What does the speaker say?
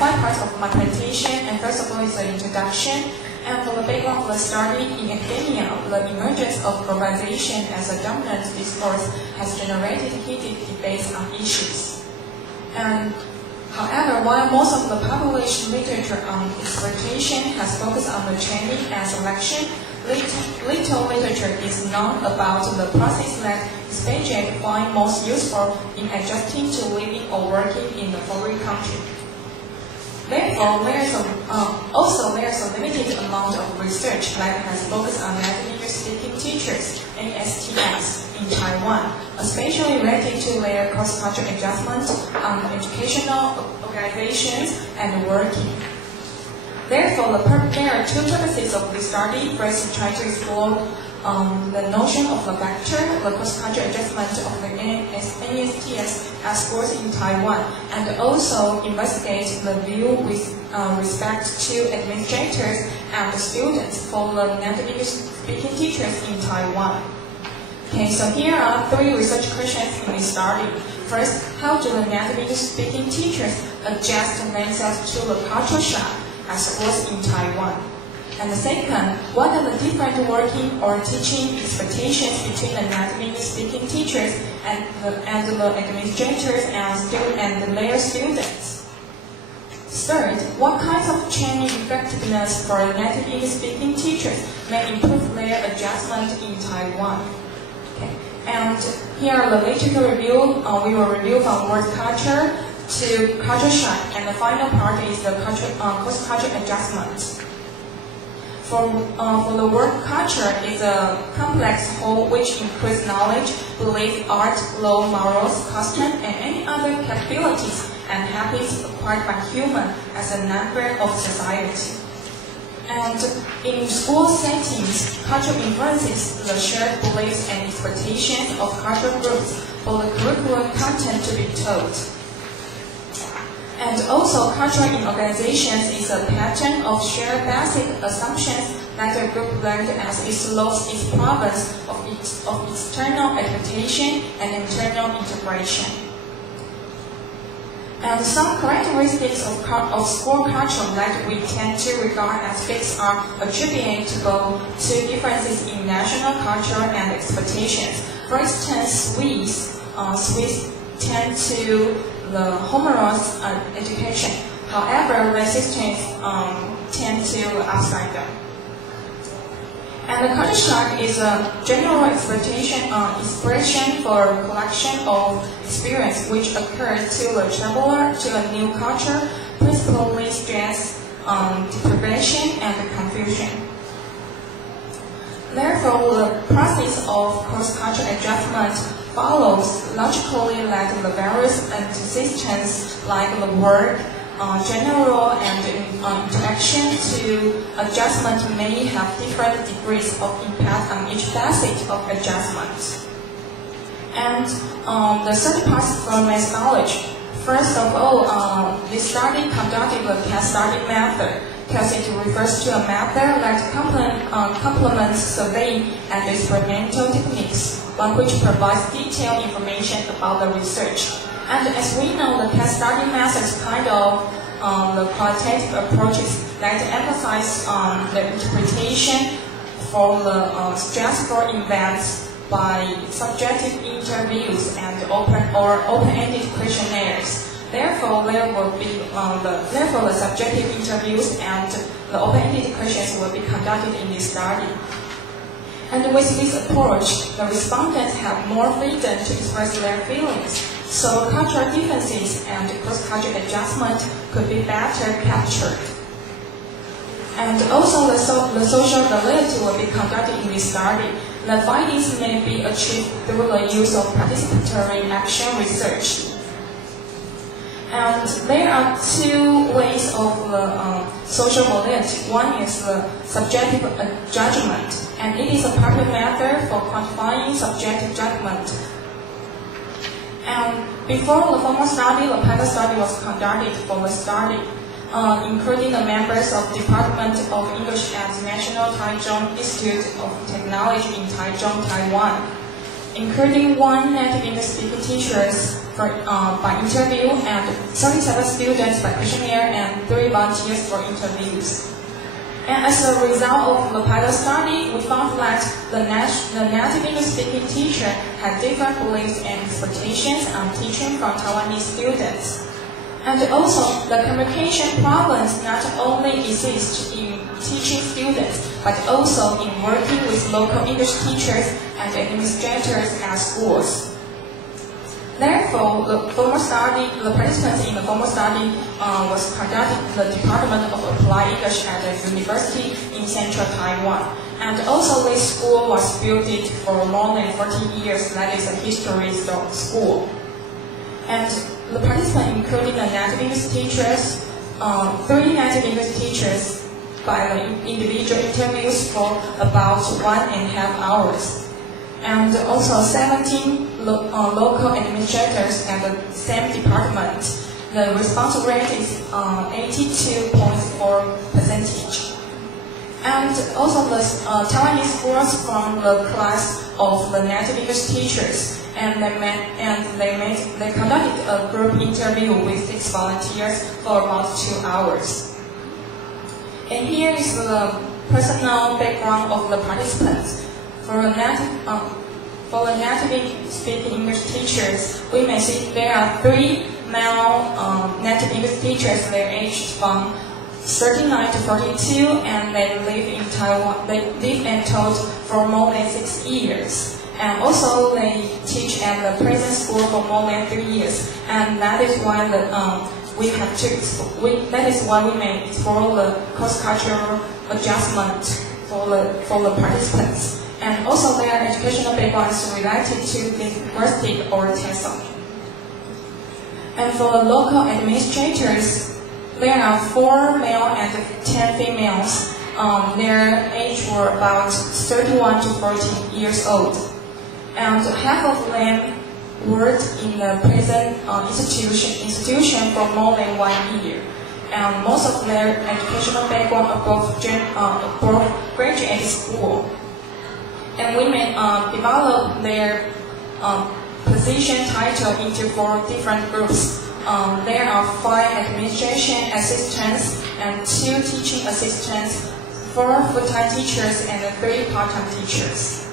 5 parts of my presentation, and first of all is the introduction. And for the background of the study in academia, the emergence of globalization as a dominant discourse has generated heated debates on issues. And however, while most of the published literature on exploitation has focused on the training and selection, little literature is known about the process that expatriates find most useful in adjusting to living or working in the foreign country. Therefore, there's a limited amount of research that has focused on native English-speaking teachers, NSTS, in Taiwan, especially related to their cross-cultural adjustment on educational organizations and working. Therefore, there are 2 purposes of this study. First, try to explore the notion of the factor, the cross-cultural adjustment of the NSTS as schools in Taiwan, and also investigate the view with respect to administrators and students for the native English-speaking teachers in Taiwan. Okay, so here are 3 research questions in this study. First, how do the native English-speaking teachers adjust themselves to the cultural shock as schools in Taiwan? And the second, what are the different working or teaching expectations between the native English-speaking teachers and the administrators and their students? Third, what kinds of training effectiveness for native English-speaking teachers may improve their adjustment in Taiwan? Okay. And here are the literature review. We will review from word culture to culture shock, and the final part is the cross-cultural adjustment. For the word culture is a complex whole which includes knowledge, belief, art, law, morals, custom, and any other capabilities and habits acquired by human as a member of society. And in school settings, culture influences the shared beliefs and expectations of cultural groups for the curriculum content to be taught. And also, culture in organizations is a pattern of shared basic assumptions that a group learned as it lost its province of external expectation and internal integration. And some characteristics of school culture that we tend to regard as fixed are attributable to differences in national culture and expectations. For instance, Swiss tend to the humorous education. However, resistance tend to upside down. And the culture shock is a general expression for a collection of experience which occurs to the traveler to a new culture, principally stress, deprivation, and confusion. Therefore, the process of cross-cultural adjustment follows logically that the various antecedents like the work, general and interaction to adjustment may have different degrees of impact on each facet of adjustment. And the third part from my knowledge. First of all, this study conducted the case study method, because it refers to a method that complements survey and experimental techniques, one which provides detailed information about the research. And as we know, the case study method is kind of the qualitative approaches that emphasize the interpretation for the stressful events by subjective interviews and open-ended questionnaires. Therefore, the subjective interviews and the open-ended questions will be conducted in this study. And with this approach, the respondents have more freedom to express their feelings, so cultural differences and cross-cultural adjustment could be better captured. And also, the social validity will be conducted in this study. The findings may be achieved through the use of participatory action research. And there are 2 ways of the social validity. One is the subjective judgment, and it is a popular method for quantifying subjective judgment. And before the formal study, the pilot study was conducted for the study, including the members of Department of English at National Taichung Institute of Technology in Taichung, Taiwan. including 1 native English speaking teachers by interview and 37 students by questionnaire and 3 volunteers for interviews. And as a result of the pilot study, we found that the native English-speaking teacher had different beliefs and expectations on teaching from Taiwanese students. And also, the communication problems not only exist in teaching students, but also in working with local English teachers and administrators at schools. Therefore, the participants in the formal study was conducted in the Department of Applied English at a university in central Taiwan. And also this school was built for more than 40 years, that is a history school. And the participants included the native English teachers, 3 native English teachers by the individual interviews for about 1.5 hours. And also 17 local administrators at the same department. The response rate is 82.4%. And also the Taiwanese schools from the class of the native English teachers, and they conducted a group interview with 6 volunteers for about 2 hours. And here is the personal background of the participants. For the native speaking English teachers, we may see there are 3 male native English teachers. They're aged from 39 to 42, and they live in Taiwan. They live and taught for more than 6 years. And also they teach at the prison school for more than 3 years. And that is why that is why we may explore the cross-cultural adjustment for the participants. And also their educational background is related to linguistic or TESOL. And for the local administrators, there are 4 male and 10 females. Their age were about 31 to 40 years old. And half of them worked in the prison institution for more than 1 year. And most of their educational background above graduate school. And we may develop their position title into 4 different groups. There are 5 administration assistants and 2 teaching assistants, 4 full-time teachers, and 3 part-time teachers.